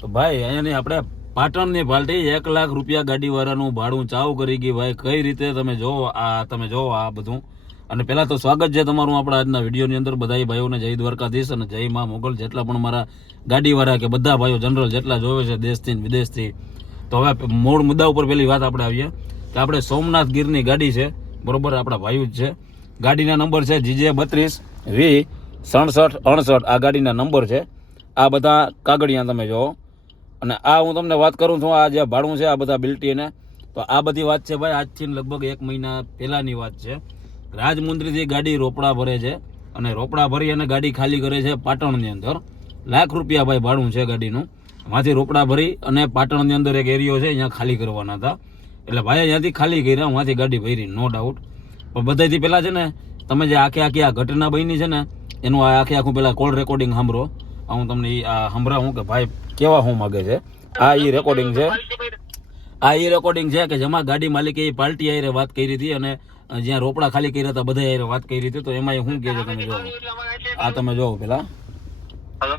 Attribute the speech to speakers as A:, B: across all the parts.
A: તો ભાઈ અહીંયાની આપણે પાટણની પાલટી, એક લાખ રૂપિયા ગાડીવાળાનું ભાડું ચાવ કરી ગઈ. ભાઈ, કઈ રીતે તમે જોવો આ, તમે જોવો આ બધું. અને પહેલાં તો સ્વાગત છે તમારું આપણા આજના વિડીયોની અંદર. બધા ભાઈઓને જય દ્વારકાધીશ અને જય મા મોગલ, જેટલા પણ મારા ગાડીવાળા કે બધા ભાઈઓ જનરલ જેટલા જોવે છે દેશથી વિદેશથી. તો હવે મૂળ મુદ્દા ઉપર પેલી વાત આપણે આવીએ. કે આપણે સોમનાથ ગીરની ગાડી છે. બરોબર, આપણા ભાઈઓ જ છે. ગાડીના નંબર છે જીજે બત્રીસ, વી, સડસઠ, અડસઠ. આ ગાડીના નંબર છે. આ બધા કાગળિયા તમે જોવો. અને આ હું તમને વાત કરું છું, આ જે ભાડું છે, આ બધા બિલ્ટીને તો આ બધી વાત છે ભાઈ, આજથી લગભગ એક મહિના પહેલાંની વાત છે. રાજમુંદ્રીથી ગાડી રોપડા ભરે છે અને રોપડા ભરી અને ગાડી ખાલી કરે છે પાટણની અંદર. લાખ રૂપિયા ભાઈ ભાડું છે ગાડીનું. માંથી રોપડા ભરી અને પાટણની અંદર એક એરિયો છે, અહીંયા ખાલી કરવાના હતા. એટલે ભાઈ અહીંયાથી ખાલી કર્યા, માંથી ગાડી ભરી નો ડાઉટ પણ બધાથી પહેલાં છે ને, તમે જે આખે આખી આ ઘટના બની છે ને, એનું આખે આખું પહેલાં કોલ રેકોર્ડિંગ સાંભળો. હું તમને સંભળાવું કે ભાઈ કેવા શું માગે છે? આ એ રેકોર્ડિંગ છે. આ એ રેકોર્ડિંગ છે કે જેમાં ગાડી માલિકે એ પાર્ટી આરે વાત કરી હતી અને જ્યાં રોપડા ખાલી કર્યા હતા બધા આરે વાત કરી હતી. તો એમાં એ શું કહે છે તમે જોવો. આ તમે જોવો પેલા.
B: હેલો.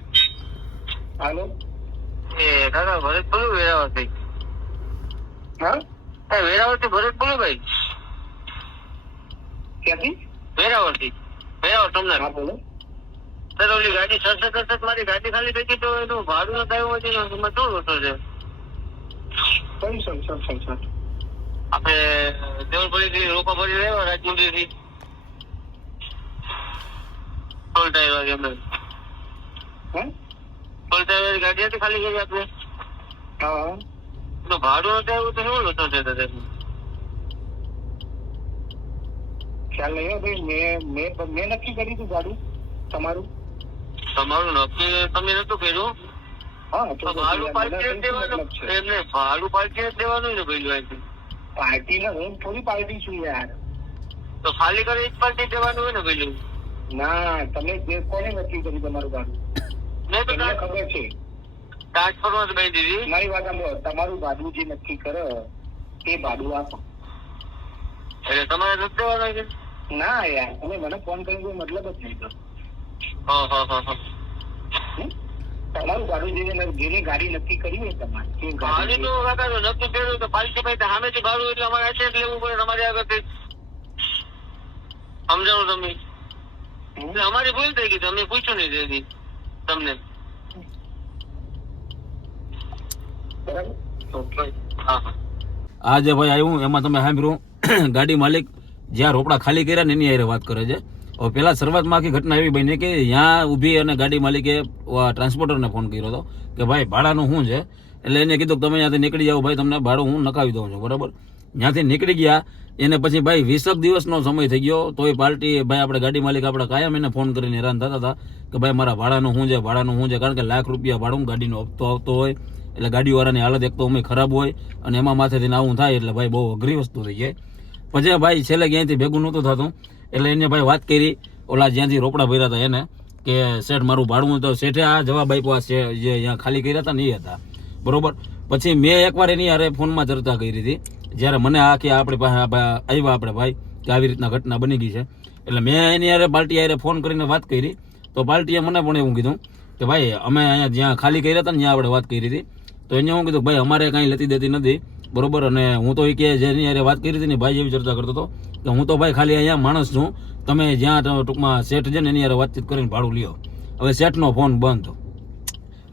C: હાલો.
B: એ દાદા ભરત બોલું વેરાવળથી?
C: હા?
B: એ વેરાવળથી ભરત બોલું ભાઈ.
C: ક્યાંથી?
B: વેરાવળથી. વેરાવળ
C: હા બોલો.
B: સર ઓલી ગાડી સડસઠ સડસઠ મારી ગાડી ખાલી થઈ ગઈ તો એનું ભાડું ન થયું હોય તો એમાં શું વસ્તુ છે?
C: કઈ સર સર સર સર
B: આપણે દેવળપુરીથી રોપા ભરી રહ્યો રાજમુંદ્રીથી ટોલ ટાઈમ વાગે
C: હા?
B: ટોલ ટાઈમ ગાડી હતી ખાલી કરી આપણે
C: હા.
B: તો ભાડું ન થયું તો શું વસ્તુ છે દાદા
C: ખ્યાલ નહીં ભાઈ મેં મેં મેં નક્કી કરી હતું ગાડું તમારું?
B: તમારું નક્કી તમે નતું કર્યું?
C: હા
B: તો
C: તો
B: ભાડું પાર્ટી દેવાનું? એમને ભાડું પાર્ટી દેવાનું ને પેલું
C: પાર્ટી ના હું થોડી પાર્ટી છું યાર.
B: તો ખાલી કરે એક પાર્ટી દેવાનું હોય ને પેલું
C: ના તમે જે કોને નક્કી કર્યું તમારું ભાડું?
B: મેં તો
C: ખબર છે.
B: ટ્રાન્સફોર્મર જ બાંધી દીધી.
C: મારી વાત સાંભળો તમારું ભાડું જે નક્કી કરે એ ભાડું આપો.
B: એટલે તમારે નથી દેવાનું
C: ના યાર તમે મને ફોન કરી મતલબ જ નહીં હમ? તમારું ભાડું જે જેની ગાડી નક્કી કરી હોય તમારે
B: ગાડી
C: ગાડી
B: તો કાકા નક્કી કર્યું તો પાલટી ભાઈ સામેથી ભાડું એટલે અમારે છે લેવું પડે તમારી આગળથી સમજાવો તમે? એટલે અમારી ભૂલ થઈ ગઈ તમે પૂછ્યું નહીં તેથી તમને.
C: બરાબર.
B: હા
A: જે ભાઈ આવ્યું એમાં તમે સાંભળ્યું ગાડી માલિક જ્યાં રોપડા ખાલી કર્યા ને એની હારે વાત કરે છે. પહેલા શરૂઆતમાં આખી ઘટના એવી બની કે ત્યાં ઊભી અને ગાડી માલિકે ટ્રાન્સપોર્ટરને ફોન કર્યો હતો કે ભાઈ ભાડાનું શું છે? એટલે એને કીધું કે તમે ત્યાંથી નીકળી જાઓ ભાઈ, તમને ભાડું હું નખાવી દઉં છું, બરાબર? ત્યાંથી નીકળી ગયા, એને પછી ભાઈ વીસક દિવસનો સમય થઈ ગયો તો એ પાર્ટી ભાઈ આપણે ગાડી માલિક આપણે કાયમ એને ફોન કરીને હેરાન થતા હતા કે ભાઈ મારા ભાડાનું શું છે, ભાડાનું શું છે? કારણ કે લાખ રૂપિયા ભાડું ગાડીનો હપ્તો આવતો હોય, એટલે ગાડીવાળાની હાલત એક તો અમે ખરાબ હોય અને એમાં માથેથી આવું થાય એટલે ભાઈ બહુ અઘરી વસ્તુ થઈ જાય. પછી ભાઈ છેલ્લે ક્યાંયથી ભેગું નહોતું થતું એટલે એને ભાઈ વાત કરી, ઓલા જ્યાંથી રોપડા ભર્યા હતા એને, કે શેઠ મારું ભાડું તો શેઠે આ જવાબ આપ્યો, આ જે અહીંયા ખાલી કર્યા હતા ને એ હતા. બરોબર? પછી મેં એકવાર એની યારે ફોનમાં ચર્ચા કરી હતી, જ્યારે મને આખી આપણી પાસે આવ્યા આપણે ભાઈ, કે આવી રીતના ઘટના બની ગઈ છે. એટલે મેં એની હારે પાર્ટી હારે ફોન કરીને વાત કરી. તો પાર્ટીએ મને પણ એવું કીધું કે ભાઈ, અમે અહીંયા જ્યાં ખાલી કર્યા હતા ને ત્યાં આપણે વાત કરી હતી. તો એને હું કીધું ભાઈ, અમારે કાંઈ લેતી દેતી નથી. બરોબર? અને હું તો એ કે જેની હારે વાત કરી હતી ને ભાઈ જેવી ચર્ચા કરતો હતો. કે હું તો ભાઈ ખાલી અહીંયા માણસ છું. તમે જ્યાં ટૂંકમાં શેઠ છે ને એની યાર વાતચીત કરીને ભાડું લ્યો. હવે શેઠનો ફોન બંધ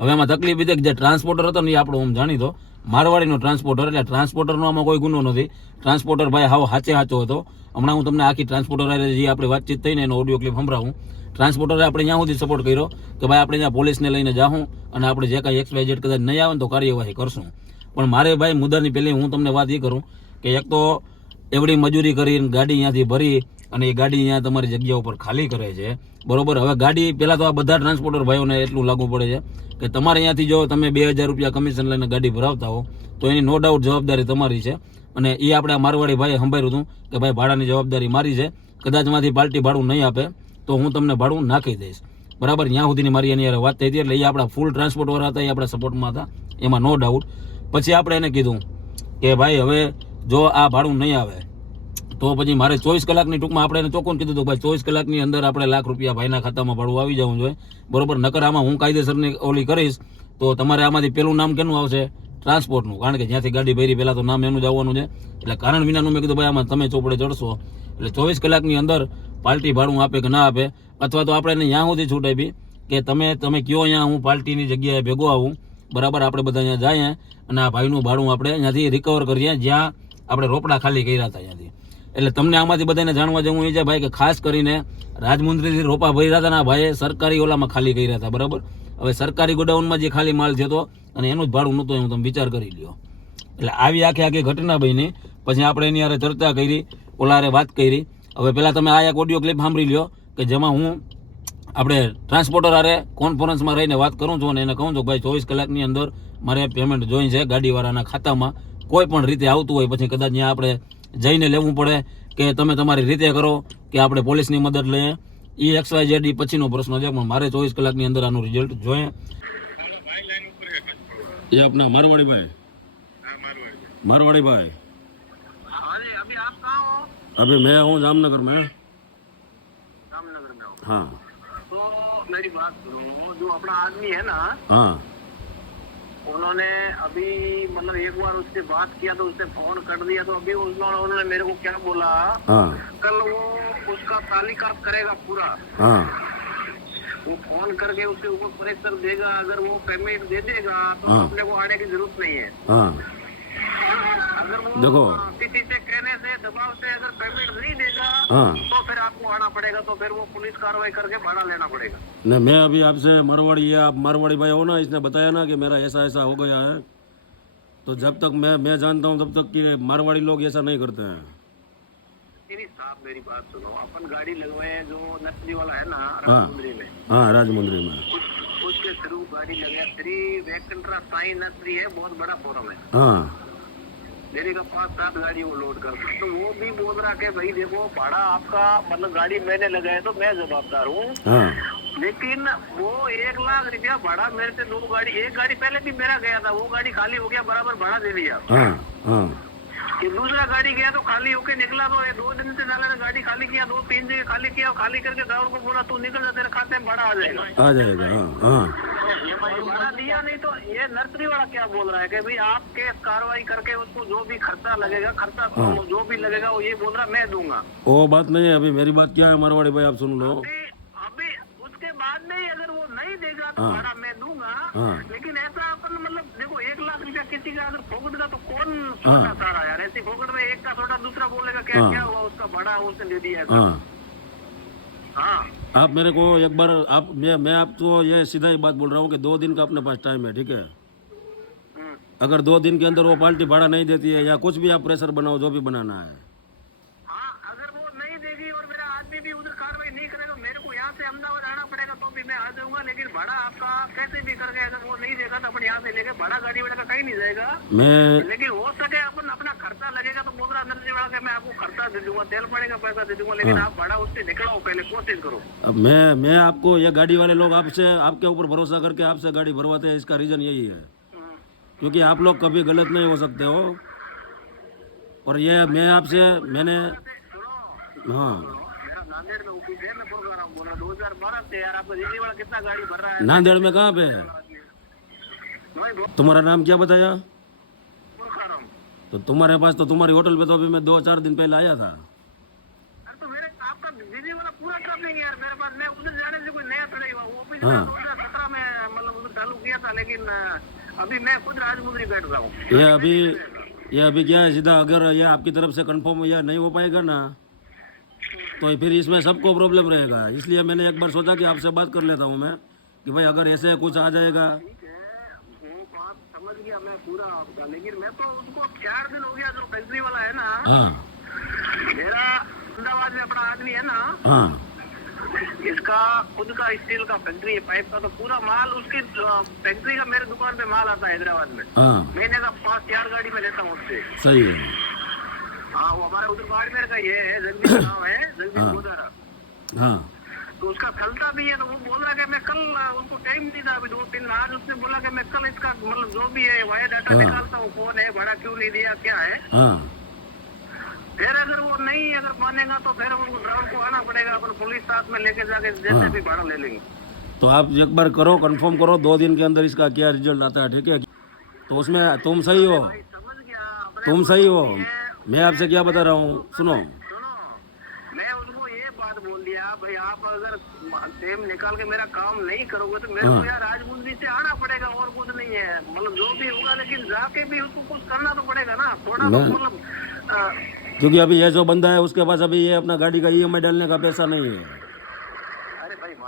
A: હવે એમાં તકલીફ એ કે જે ટ્રાન્સપોર્ટર હતો ને એ આપણો, હું જાણીતો, મારવાડીનો ટ્રાન્સપોર્ટર, એટલે ટ્રાન્સપોર્ટરનો આમાં કોઈ ગુનો નથી. ટ્રાન્સપોર્ટર ભાઈ હાવ હાચે હાચો હતો. હમણાં હું તમને આખી ટ્રાન્સપોર્ટર જે આપણી વાતચીત થઈને એનો ઓડિયો ક્લિપ સંભળાવું. ટ્રાન્સપોર્ટરે આપણે ત્યાં સુધી સપોર્ટ કર્યો કે ભાઈ આપણે ત્યાં પોલીસને લઈને જાઉં અને આપણે જે કાંઈ એક્સ જેડ કદાચ નહીં આવે ને તો કાર્યવાહી કરશું. પણ મારે ભાઈ મુદ્દાની પહેલી હું તમને વાત એ કરું કે એક તો એવડી મજૂરી કરીને ગાડી અહીંયાથી ભરી અને એ ગાડી અહીંયા તમારી જગ્યા ઉપર ખાલી કરે છે. બરોબર? હવે ગાડી પહેલાં તો આ બધા ટ્રાન્સપોર્ટર ભાઈઓને એટલું લાગુ પડે છે કે તમારે અહીંયાથી જો તમે બે હજાર રૂપિયા કમિશન લઈને ગાડી ભરાવતા હો, તો એની નો ડાઉટ જવાબદારી તમારી છે. અને એ આપણે મારવાડી ભાઈએ સંભાળ્યું હતું કે ભાઈ ભાડાની જવાબદારી મારી છે. કદાચમાંથી પાર્ટી ભાડું નહીં આપે, તો હું તમને ભાડું નાખી દઈશ. બરાબર? ત્યાં સુધીની મારી એની યાર વાત થઈ હતી, એટલે એ આપણા ફૂલ ટ્રાન્સપોર્ટવાળા હતા એ આપણા સપોર્ટમાં હતા. એમાં નો ડાઉટ પછી આપણે એને કીધું કે ભાઈ હવે જો આ ભાડું નહીં આવે, તો પછી મારે ચોવીસ કલાકની ટૂંકમાં આપણે એને ચોખ્ખું કીધું હતું ભાઈ ચોવીસ કલાકની અંદર આપણે લાખ રૂપિયા ભાઈના ખાતામાં ભાડું આવી જવું જોઈએ. બરોબર? નકર આમાં હું કાયદેસરની ઓલી કરીશ, તો તમારે આમાંથી પેલું નામ કેનું આવશે? ટ્રાન્સપોર્ટનું. કારણ કે જ્યાંથી ગાડી ભરી પહેલાં તો નામ એનું જ આવવાનું છે. એટલે કારણ વિનાનું મેં કીધું, ભાઈ, આમાં તમે ચોપડે ચડશો. એટલે ચોવીસ કલાકની અંદર પાર્ટી ભાડું આપે કે ના આપે? અથવા તો આપણે એને ત્યાં સુધી છૂટ આપી કે તમે તમે કયો અહીંયા, હું પાર્ટીની જગ્યાએ ભેગો આવું. બરાબર? આપણે બધા અહીંયા જઈએ અને આ ભાઈનું ભાડું આપણે અહીંયાથી રિકવર કરીએ જ્યાં આપણે રોપડા ખાલી કર્યા હતા અહીંયાથી એટલે તમને આમાંથી બધાને જાણવા જેવું એ છે ભાઈ કે ખાસ કરીને રાજમુંદ્રીથી રોપા ભર્યા હતા ના ભાઈએ સરકારી ઓલામાં ખાલી કર્યા હતા, બરાબર? હવે સરકારી ગોડાઉનમાં જે ખાલી માલ જતો અને એનું જ ભાડું નહોતું એનું તમે વિચાર કરી લ્યો. એટલે આવી આખી આખી ઘટના બની પછી આપણે એની હારે ચર્ચા કરી ઓલા હારે વાત કરી. હવે પહેલાં તમે આ એક ઓડિયો ક્લિપ સાંભળી લ્યો કે જેમાં હું આપણે ટ્રાન્સપોર્ટર હારે કોન્ફરન્સમાં રહીને વાત કરું છું અને એને કહું છું ભાઈ ચોવીસ કલાકની અંદર મારે પેમેન્ટ જોઈન છે ગાડીવાળાના ખાતામાં. કોઈ પણ રીતે આવતું હોય પછી કદાચ ત્યાં આપણે જઈને લેવું પડે કે તમે તમારી રીતે કરો કે આપણે પોલીસની મદદ લઈએ એ એક્સ વાય જેડ પછીનો પ્રશ્ન છે પણ મારે ચોવીસ કલાકની અંદર આનું રિઝલ્ટ જોઈએ એ આપના મારવાડી ભાઈ मारवाड़ी भाई
B: हाँ जी अभी आप कहाँ हो
A: अभी मैं हूँ जामनगर में
B: रामनगर में हो
A: हाँ
B: तो मेरी बात सुनो जो अपना आदमी है ना
A: हाँ
B: उन्होंने अभी मतलब एक बार उससे बात किया तो उसने फोन कर दिया तो अभी उन्होंने उन्होंने मेरे को क्या बोला
A: हाँ
B: कल वो उसका तालिका करेगा पूरा
A: हाँ
B: वो फोन करके उसके ऊपर प्रेशर देगा अगर वो पेमेंट दे देगा तो
A: हाँ।
B: अपने को आने की जरूरत नहीं है
A: हाँ
B: अगर वो
A: देखो।
B: किसी से कहने से दबाव से अगर पेमेंट नहीं देगा
A: हाँ।
B: तो फिर आपको आना पड़ेगा तो फिर वो पुलिस कार्रवाई करके भाड़ा लेना पड़ेगा।
A: नहीं मैं अभी आपसे मारवाड़ी ये आप मारवाड़ी भाई हो ना इसने बताया ना कि मेरा ऐसा ऐसा हो गया है। तो जब तक मैं मैं जानता हूँ तब तक कि मारवाड़ी लोग ऐसा नहीं करते हैं।
B: साहब मेरी बात सुनो। अपन गाड़ी लगवाए जो नकली वाला है ना रामचंद्री में।
A: हाँ राजमुंद्री में।
B: उस, उसके थ्रू गाड़ी लगाया थ्री वैकेंट्रा साई नर्सरी है बहुत बड़ा फोरम है।
A: हाँ।
B: मेरे का पाँच सात गाड़ी वो लोड कर। तो वो भी बोल रहा कि भाई देखो भाड़ा आपका मतलब गाड़ी मैंने लगाया तो मैं जवाबदार हूँ।
A: हाँ।
B: लेकिन वो एक लाख रुपया भाड़ा मेरे से दो गाड़ी एक गाड़ी पहले भी मेरा गया था वो गाड़ी खाली हो गया बराबर भाड़ा दे दिया।
A: हाँ हाँ।
B: कि दूसरा गाड़ी गया तो खाली होके निकला तो ये दो दिन से साले ने गाड़ी खाली किया दो तीन जगह खाली किया खाली करके ड्राइवर को बोला तू निकल जा तेरे खाते में भाड़ा आ जाएगा।
A: आ जाएगा हाँ हाँ।
B: दिया नहीं तो ये नर्सरी वाला क्या बोल रहा है कि भाई आप केस कार्रवाई करके उसको जो भी खर्चा लगेगा खर्चा हाँ। जो भी लगेगा वो ये बोल रहा मैं दूँगा।
A: वो बात नहीं है अभी मेरी बात क्या है मारवाड़ी भाई आप सुन लो।
B: अभी अभी उसके बाद में अगर वो नहीं देगा तो भाड़ा मैं दूँगा।
A: हाँ।
B: लेकिन ऐसा अपन मतलब देखो एक लाख रुपया किसी का अगर फोकट का तो कौन सोचा सारा यार? ऐसी फोकट में एक का छोटा दूसरा बोलेगा क्या
A: हाँ।
B: क्या हुआ उसका बड़ा उसने दे दिया
A: हाँ।
B: हाँ।
A: आप मेरे को एक बार आप मैं मैं आपको ये सीधा ही बात बोल रहा हूँ कि दो दिन का अपने पास टाइम है ठीक है
B: हम्म।
A: अगर दो दिन के अंदर वो पार्टी भाड़ा नहीं देती है या कुछ भी आप प्रेशर बनाओ जो भी बनाना है
B: हाँ मैं आ जाऊँगा लेकिन भाड़ा आपका कैसे भी करके अगर वो नहीं देगा तो अपन यहाँ से लेके भाड़ा गाड़ी वाला का कहीं नहीं जाएगा।
A: मैं
B: लेकिन हो सके अपन अपना खर्चा लगेगा तो बोल रहा वाला के मैं आपको खर्चा दे दूँगा तेल पड़ेगा पैसा दे दूँगा लेकिन आप भाड़ा उससे निकलाओ पहले कोशिश करो।
A: अब मैं मैं आपको ये गाड़ी वाले लोग आपसे आपके ऊपर भरोसा करके आपसे गाड़ी भरवाते हैं इसका रीज़न यही है। क्योंकि आप लोग कभी गलत नहीं हो सकते हो। और ये मैं आपसे मैंने हाँ।
B: है
A: नांदेड़ में कहाँ पे है तुम्हारा नाम क्या बताया तो तुम्हारे पास तो तुम्हारी होटल पे तो अभी मैं दो चार दिन पहले आया था।
B: तो मेरे आपका दिल्ली वाला पूरा काम नहीं यार मेरे पास मैं उधर जाने से कोई नया थोड़ा हुआ। वो ऑफ़िस
A: हाँ।
B: सत्रह में मतलब उधर चालू किया था लेकिन अभी मैं खुद राजमुंद्री बैठ रहा हूँ।
A: ये अभी ये अभी क्या है सीधा अगर ये आपकी तरफ़ से कंफर्म ये नहीं हो पाएगा ना तो फिर इसमें सबको प्रॉब्लम रहेगा। इसलिए मैंने एक बार सोचा कि आपसे बात कर लेता हूँ मैं कि भाई अगर ऐसे कुछ आ जाएगा।
B: ठीक है वो बात समझ गया मैं पूरा आपका लेकिन मैं तो उसको चार दिन हो गया जो फैक्ट्री वाला है ना।
A: हाँ।
B: मेरा अहमदाबाद में अपना आदमी है ना।
A: हाँ।
B: इसका खुद का स्टील का फैक्ट्री है पाइप का तो पूरा माल उसकी फैक्ट्री का मेरे दुकान पे माल आता है हैदराबाद में।
A: हाँ।
B: महीने का पाँच चार गाड़ी में लेता हूँ उससे।
A: सही है।
B: हाँ वो हमारे उधर बाड़मेर का ये है गाँव है गोदारा।
A: हाँ।
B: तो उसका चलता भी है तो वो बोल रहा है कि मैं कल उनको टाइम था अभी दो तीन आज उसने बोला कि मैं कल इसका मतलब जो भी है वाया डाटा
A: हाँ।
B: निकालता हूँ कौन है भाड़ा क्यों नहीं दिया क्या है?
A: हाँ।
B: फिर अगर वो नहीं अगर मानेगा तो फिर उनको ड्राइवर को आना पड़ेगा अपन पुलिस साथ में लेके जाके जैसे भी भाड़ा ले लेंगे।
D: तो आप एक बार करो कंफर्म करो दो दिन के अंदर इसका क्या रिज़ल्ट आता है ठीक है? तो उसमें तुम सही हो। तुम सही हो मैं आपसे क्या बता रहा हूँ? सुनो।
B: मैं उनको ये बात बोल दिया भाई आप अगर सेम निकाल के मेरा काम नहीं करोगे तो मेरे को यार राजमुंद्री से आना पड़ेगा और कुछ नहीं है। मतलब जो भी होगा लेकिन जाके भी उसको कुछ करना तो पड़ेगा ना। थोड़ा मतलब
D: क्योंकि अभी ये जो बंदा है उसके पास अभी ये अपना गाड़ी का ई एम डालने का पैसा नहीं है।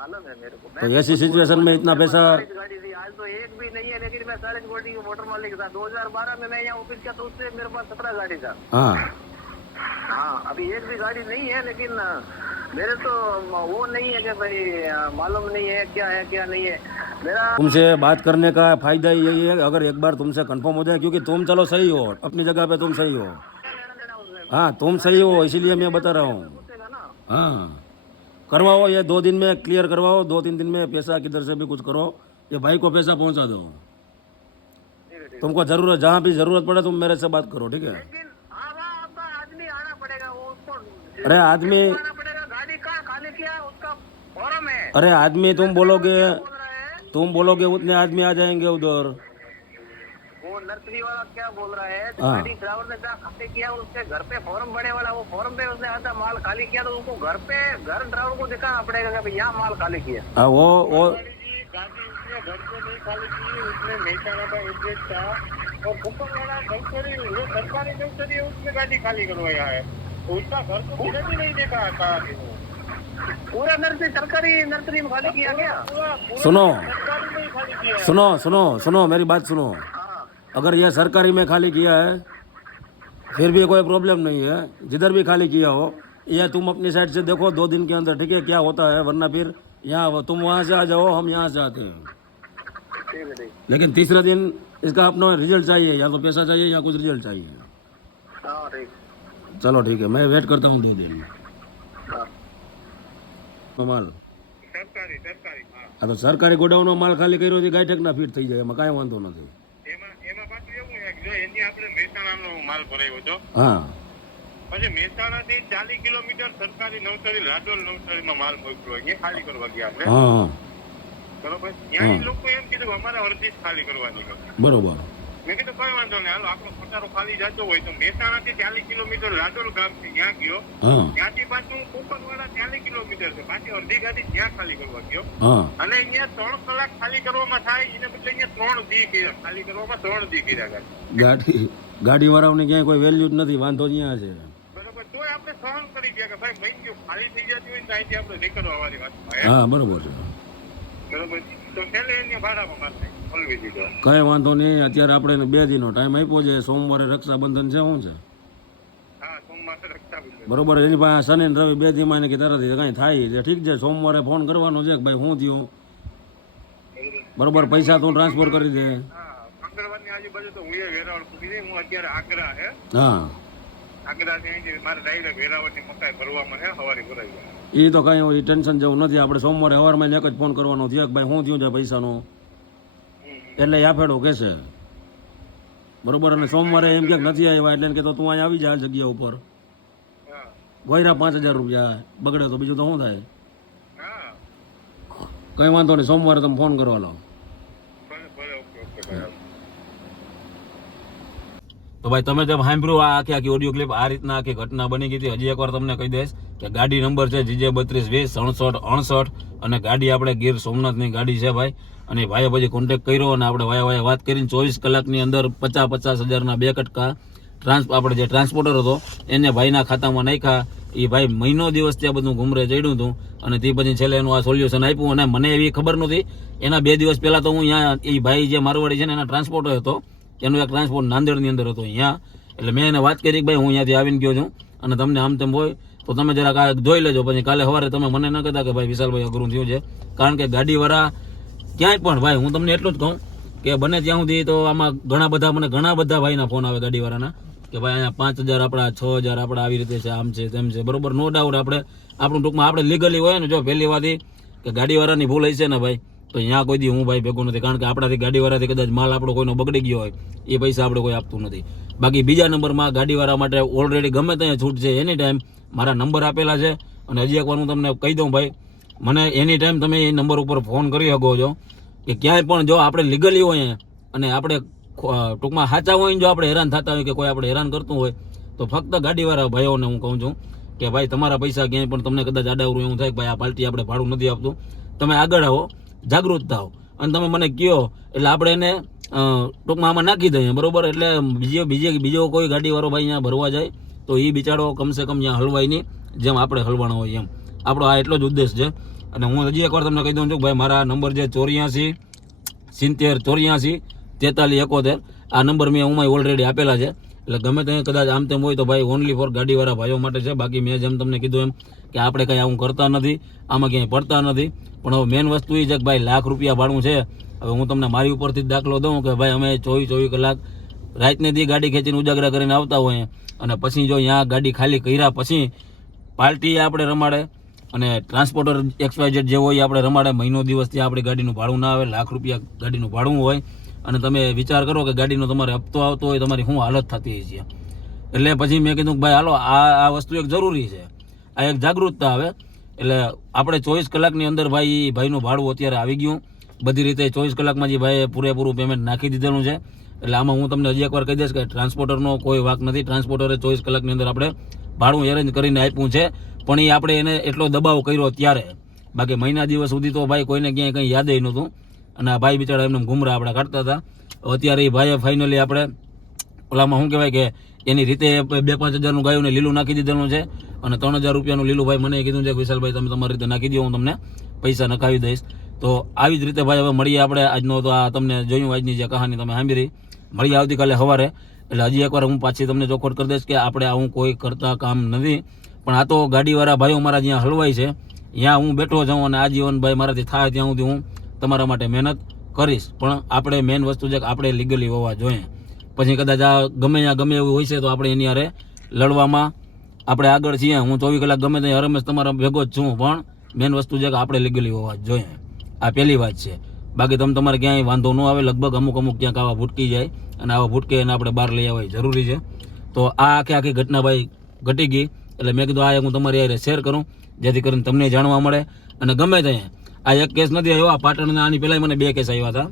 B: मालूम है मेरे को।
D: तो ऐसी सिचुएशन में इतना पैसा
B: गाड़ी थी आज तो एक भी नहीं है लेकिन मैं साढ़े गोटी के मोटर मालिक था। 2012 में मैं यहाँ ऑफ़िस किया तो उससे मेरे पास सत्रह गाड़ी था।
D: हाँ।
B: हाँ अभी एक भी गाड़ी नहीं है लेकिन मेरे तो वो नहीं है कि भाई मालूम नहीं है क्या है क्या नहीं है। मेरा
D: तुमसे बात करने का फ़ायदा यही है अगर एक बार तुमसे कंफर्म हो जाए क्योंकि तुम चलो सही हो अपनी जगह पे तुम सही हो। हाँ तुम सही हो इसीलिए मैं बता रहा हूँ। हाँ। करवाओ ये दो दिन में क्लियर करवाओ दो तीन दिन में पैसा किधर से भी कुछ करो ये भाई को पैसा पहुँचा दो। तुमको ज़रूरत जहाँ भी ज़रूरत पड़े तुम मेरे से बात करो ठीक है? अरे आदमी अरे आदमी तुम बोलोगे तुम बोलोगे उतने आदमी आ जाएँगे उधर।
B: नर्सरी वाला क्या बोल रहा है?
D: हाँ।
B: गाड़ी ड्राइवर ने जहाँ खाली किया उसके घर पे फॉर्म बड़े वाला वो फॉर्म पे उसने आधा माल खाली किया तो उसको घर पे घर ड्राइवर को दिखाना पड़ेगा कि यहाँ माल खाली किया।
D: हाँ वो वो
B: गाड़ी उसने घर पे नहीं खाली की उसने का एड्रेस था। और कुंपन वाला नर्सरी जो सरकारी नर्सरी है उसमें गाड़ी खाली करवाया है। उसका घर तो मुझे भी नहीं देखा था पूरा नर्सरी सरकारी नर्सरी में खाली किया गया
D: सुनो।
B: ही।
D: सुनो सुनो सुनो मेरी बात सुनो। अगर ये सरकारी में खाली किया है फिर भी कोई प्रॉब्लम नहीं है जिधर भी खाली किया हो ये तुम अपनी साइड से देखो दो दिन के अंदर ठीक है क्या होता है वरना फिर यहाँ तुम वहाँ से आ जाओ हम यहाँ से आते हैं
B: ठीक है ठीक
D: लेकिन तीसरे दिन इसका अपना रिजल्ट चाहिए या तो पैसा चाहिए या कुछ रिजल्ट चाहिए
B: हाँ ठीक
D: चलो ठीक है मैं वेट करता हूँ दो दिन
B: हाँ
D: માલ
B: સરકારી સરકારી હા
D: આ તો સરકારી ગોડાઉનમાં માલ ખાલી કર્યો છે ગાયઠકના ફીટ થઈ જાય એમાં કાંઈ વાંધો નથી
B: એમાં એમાં પાછું એની આપણે મહેસાણાનો માલ ભરાયો હતો.
D: હા.
B: પછી મહેસાણાથી ચાલીસ કિલોમીટર સરકારી નવસારી લાડોલ નવસારીમાં માલ મોકલ્યો. અહીંયા ખાલી કરવા ગયા આપણે.
D: હા
B: બરોબર? ત્યાં લોકો એમ કીધું અમારે અરજી ખાલી કરવાની
D: બરોબર.
B: મેં કીધું કઈ વાંધો નહીં. હાલો આપણો પટારો ખાલી જતો હોય તો. મહેસાણાથી ચાલીસ કિલોમીટર લાડોલ ગામથી ત્યાં ગયો. ત્યાંથી પાછું કિલોમીટર છે. પાછી અડધી ગાડી ત્યાં ખાલી કરવા ગયો.
D: હા.
B: અને અહીંયા ત્રણ કલાક ખાલી કરવામાં થાય એને બદલે અહીંયા ત્રણ દી કર્યા. ખાલી કરવામાં ત્રણ દી કર્યા ગાડી.
D: ગાડી વાળાઓને ક્યાંય કોઈ વેલ્યુ જ નથી વાંધો ત્યાં છે?
B: બરોબર તોય આપણે સહન કરી ગયા કે ભાઈ ભાઈ ગયું ખાલી થઈ જતી હોય ને અહીંથી આપણે નીકળવા વાળી વાત
D: હા બરોબર છે.
B: બરોબર. તો છેલ્લે એને ભાડામાં માર
D: કાંઈ વાંધો નહીં અત્યારે આપણે બે દિનનો ટાઈમ આપ્યો છે સોમવારે રક્ષાબંધન છે શું છે? બરોબર એની પાસે શનિ ને રવિ બે દીમાં એને કે તરત કાંઈ થાય છે ઠીક છે સોમવારે ફોન કરવાનો છે કે ભાઈ શું થયું? બરોબર પૈસા તું ટ્રાન્સફર કરી દે.
B: હા એ
D: તો કઈ ટેન્શન જેવું નથી. આપણે સોમવારે સવારમાં એક જ ફોન કરવાનો થયો કે ભાઈ શું થયું છે પૈસાનો? એટલે યાફેડો કહેશે. બરોબર અને સોમવારે એમ ક્યાંક નથી આવ્યા એટલે કે તો તું અહીંયા આવી જાય જગ્યા ઉપર.
B: હા
D: પાંચ હજાર રૂપિયા બગડે તો બીજું તો શું થાય? કઈ વાંધો નહીં સોમવારે તમે ફોન કરવાનો
A: તો ભાઈ તમે જેમ સાંભળ્યું આ આખી આખી ઓડિયો ક્લિપ આ રીતના આખી ઘટના બની ગઈ હતી. હજી એકવાર તમને કહી દઈશ કે ગાડી નંબર છે જીજે બત્રીસ વીસ સડસઠ અણસઠ અને ગાડી આપણે ગીર સોમનાથની ગાડી છે ભાઈ. અને ભાઈએ પછી કોન્ટેક્ટ કર્યો અને આપણે વાયા વાયા વાત કરીને ચોવીસ કલાકની અંદર પચાસ પચાસ હજારના બે કટકા ટ્રાન્સ આપણે જે ટ્રાન્સપોર્ટર હતો, એને ભાઈના ખાતામાં નાખ્યા. એ ભાઈ મહિનો દિવસ ત્યાં બધું ઘુમરે ચડ્યું હતું. અને તે પછી છેલ્લે એનું આ સોલ્યુશન આપ્યું અને મને એવી ખબર નહોતી. એના બે દિવસ પહેલાં તો હું અહીંયા એ ભાઈ જે મારવાડી છે ને, એના ટ્રાન્સપોર્ટર હતો. એનો એક ટ્રાન્સપોર્ટ નાંદેડની અંદર હતો અહીંયા. એટલે મેં એને વાત કરી કે ભાઈ હું અહીંયાથી આવીને ગયો છું અને તમને આમ તેમ હોય તો તમે જરાક આ જોઈ લેજો. પછી કાલે સવારે તમે મને ન કહેતા કે ભાઈ વિશાલભાઈ અઘરું થયું છે. કારણ કે ગાડીવાળા ક્યાંય પણ, ભાઈ હું તમને એટલું જ કહું કે બને ત્યાં સુધી તો આમાં ઘણા બધા, મને ઘણા બધા ભાઈના ફોન આવે ગાડીવાળાના. કે ભાઈ અહીંયા પાંચ હજાર આપણા, છ હજાર આપણા આવી રીતે છે, આમ છે, તેમ છે. બરોબર? નો ડાઉટ આપણે, આપણું ટૂંકમાં આપણે લીગલી હોય ને, જો પહેલી વાત કે ગાડીવાળાની ભૂલ હશે ને ભાઈ, તો અહીંયા કોઈ દી હું ભાઈ ભેગો નથી. કારણ કે આપણાથી ગાડીવાળાથી કદાચ માલ આપણો કોઈનો બગડી ગયો હોય, એ પૈસા આપણે કોઈ આપતું નથી. બાકી બીજા નંબરમાં ગાડીવાળા માટે ઓલરેડી ગમે ત્યાં છૂટ છે એની ટાઈમ મારા નંબર આપેલા છે. અને હજી એકવાર હું તમને કહી દઉં ભાઈ, મને એની ટાઈમ તમે એ નંબર ઉપર ફોન કરી શકો છો કે ક્યાંય પણ જો આપણે લીગલી હોય અને આપણે ટૂંકમાં સાચા હોય જો આપણે હેરાન થતા હોય કે કોઈ આપણે હેરાન કરતું હોય, તો ફક્ત ગાડીવાળા ભાઈઓને હું કહું છું કે ભાઈ તમારા પૈસા ક્યાંય પણ તમને કદાચ આડાવરું એવું થાય કે ભાઈ આ પાર્ટી આપણે ભાડું નથી આપતું. તમે આગળ આવો, જાગૃત થાઓ. અને તમે મને કહો એટલે આપણે એને ટૂંકમાં આમાં નાખી દઈએ, બરોબર? એટલે બીજો બીજે બીજો કોઈ ગાડીવાળો ભાઈ અહીંયા ભરવા જાય, તો એ બિચારો કમસે કમ ત્યાં હલવાય નહીં, જેમ આપણે હલવાનો હોય એમ. આપણો આ એટલો જ ઉદ્દેશ છે. અને હું હજી એકવાર તમને કહી દઉં છું ભાઈ મારા નંબર છે ચોર્યાસી, સિત્તેર ચોર્યાસી તેતાલીસ, એકોતેર. આ નંબર મેં હું ઓલરેડી આપેલા છે. એટલે ગમે તે કદાચ આમ તેમ હોય તો ભાઈ ઓનલી ફોર ગાડીવાળા ભાઈઓ માટે છે. બાકી મેં જેમ તમને કીધું એમ કે આપણે કંઈ આવું કરતા નથી, આમાં ક્યાંય પડતા નથી. પણ હવે મેન વસ્તુ એ છે કે ભાઈ લાખ રૂપિયા ભાડું છે. હવે હું તમને મારી ઉપરથી જ દાખલો દઉં કે ભાઈ અમે ચોવીસ ચોવીસ કલાક રાતને દી ગાડી ખેંચીને ઉજાગરા કરીને આવતા હોઈએ. અને પછી જો અહીંયા ગાડી ખાલી કર્યા પછી પાર્ટી આપણે રમાડે અને ટ્રાન્સપોર્ટર એક્સવાયઝેડ જે હોય આપણે રમાડે. મહિનો દિવસ ત્યાં આપણે ગાડીનું ભાડું ના આવે, લાખ રૂપિયા ગાડીનું ભાડું હોય. અને તમે વિચાર કરો કે ગાડીનો તમારે હપ્તો આવતો હોય, તમારી શું હાલત થતી હોય છે. એટલે પછી મેં કીધું કે ભાઈ, હાલો, આ આ વસ્તુ એક જરૂરી છે. આ એક જાગૃતતા આવે. એટલે આપણે ચોવીસ કલાકની અંદર ભાઈ ભાઈનું ભાડું અત્યારે આવી ગયું. બધી રીતે ચોવીસ કલાકમાં જે ભાઈએ પૂરેપૂરું પેમેન્ટ નાખી દીધેલું છે. એટલે આમાં હું તમને હજી એકવાર કહી દઈશ કે ટ્રાન્સપોર્ટરનો કોઈ વાક નથી. ટ્રાન્સપોર્ટરે ચોવીસ કલાકની અંદર આપણે ભાડું એરેન્જ કરીને આપ્યું છે. પણ એ આપણે એને એટલો દબાવ કર્યો ત્યારે. બાકી મહિના દિવસ સુધી તો ભાઈ કોઈને ક્યાંય કંઈ યાદ નહોતું. અને આ ભાઈ બિચારા એમને ગુમરા આપણે કાઢતા હતા. અત્યારે એ ભાઈએ ફાઇનલી આપણે, ઓલામાં શું કહેવાય કે એની રીતે બે પાંચ હજારનું ગાયોને લીલું નાખી દીધેલું છે અને ત્રણ હજાર રૂપિયાનું લીલું ભાઈ મને કીધું છે કે વિશાલભાઈ, તમે તમારી રીતે નાખી દો, હું તમને પૈસા નખાવી દઈશ. તો આવી જ રીતે ભાઈ હવે મળીએ આપણે. આજનો તો આ તમને જોયું, આજની જે કહાની તમે સાંભળી. મળીએ આવતીકાલે સવારે. એટલે હજી એકવાર હું પાછી તમને ચોખવટ કરી દઈશ કે આપણે આવું કોઈ કરતા કામ નથી. પણ આ તો ગાડીવાળા ભાઈઓ મારા જ્યાં હલવાય છે, ત્યાં હું બેઠો જાઉં અને આજીવન ભાઈ મારાથી થાય ત્યાં સુધી હું તમારા માટે મહેનત કરીશ, પણ આપણે મેઇન વસ્તુ છે કે આપણે લીગલી હોવા જોઈએ. પછી કદાચ આ ગમે ત્યાં ગમે એવું હોય છે, તો આપણે એની હારે લડવામાં આપણે આગળ છીએ. હું ચોવીસ કલાક ગમે ત્યાં હરમેશ તમારા ભેગો જ છું, પણ મેઇન વસ્તુ છે કે આપણે લીગલી હોવા જોઈએ. આ પહેલી વાત છે. બાકી તમે તમારે ક્યાંય વાંધો ન આવે, લગભગ અમુક અમુક ક્યાંક આવા ભૂટકી જાય અને આવા ભૂટકે એને આપણે બહાર લઈ આવવા જરૂરી છે. તો આ આખી આખી ઘટના ભાઈ ઘટી ગઈ. એટલે મેં કીધું, આ હું તમારી હારે શેર કરું, જેથી કરીને તમને જાણવા મળે અને ગમે ત્યાં આ એક કેસ નથી આવ્યો, આ પાટણના આની પહેલાં મને બે કેસ આવ્યા હતા.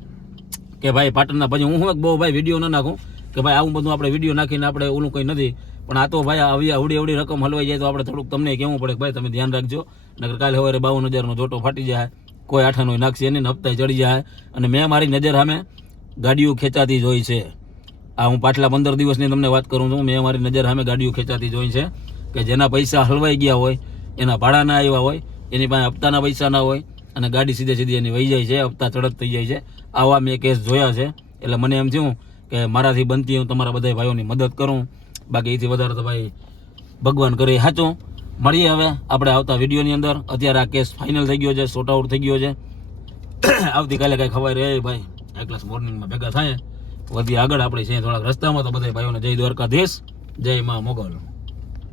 A: કે ભાઈ, પાટણના પછી હું એક બહુ ભાઈ વીડિયો ન નાખું, કે ભાઈ આવું બધું આપણે વીડિયો નાખીને આપણે ઓલું કંઈ નથી. પણ આ તો ભાઈ આવી અવડી અવડી રકમ હલવાઈ જાય તો આપણે થોડુંક તમને કહેવું પડે કે ભાઈ તમે ધ્યાન રાખજો. નકર કાલે સવારે બાવન હજારનો જોટો ફાટી જાય, કોઈ આઠાનો નાખશે એને હપ્તા ચડી જાય. અને મેં મારી નજર સામે ગાડીઓ ખેંચાતી જોઈ છે. આ હું પાછલા પંદર દિવસની તમને વાત કરું છું, મેં મારી નજર સામે ગાડીઓ ખેંચાતી જોઈ છે. કે જેના પૈસા હલવાઈ ગયા હોય, એના ભાડા ના આવ્યા હોય, એની પાસે હપ્તાના પૈસા ના હોય અને ગાડી સીધે સીધી એની વહી જાય છે, હપ્તા ચડત થઈ જાય છે. આવા મેં કેસ જોયા છે. એટલે મને એમ થયું કે મારાથી બનતી હું, તમારા બધા ભાઈઓની મદદ કરું. બાકી એથી વધારે તો ભાઈ ભગવાન કરે સાચું. મળીએ હવે, આપણે આવતા વિડીયોની અંદર. અત્યારે આ કેસ ફાઇનલ થઈ ગયો છે શોર્ટ આઉટ થઈ ગયો છે. આવતીકાલે કાંઈ ખબર રહે ભાઈ. એક ક્લાસ મોર્નિંગમાં ભેગા થાય. વધી આગળ આપણે છે, થોડાક રસ્તામાં તો બધા ભાઈઓને જય દ્વારકાધીશ, જય માં મોગલ.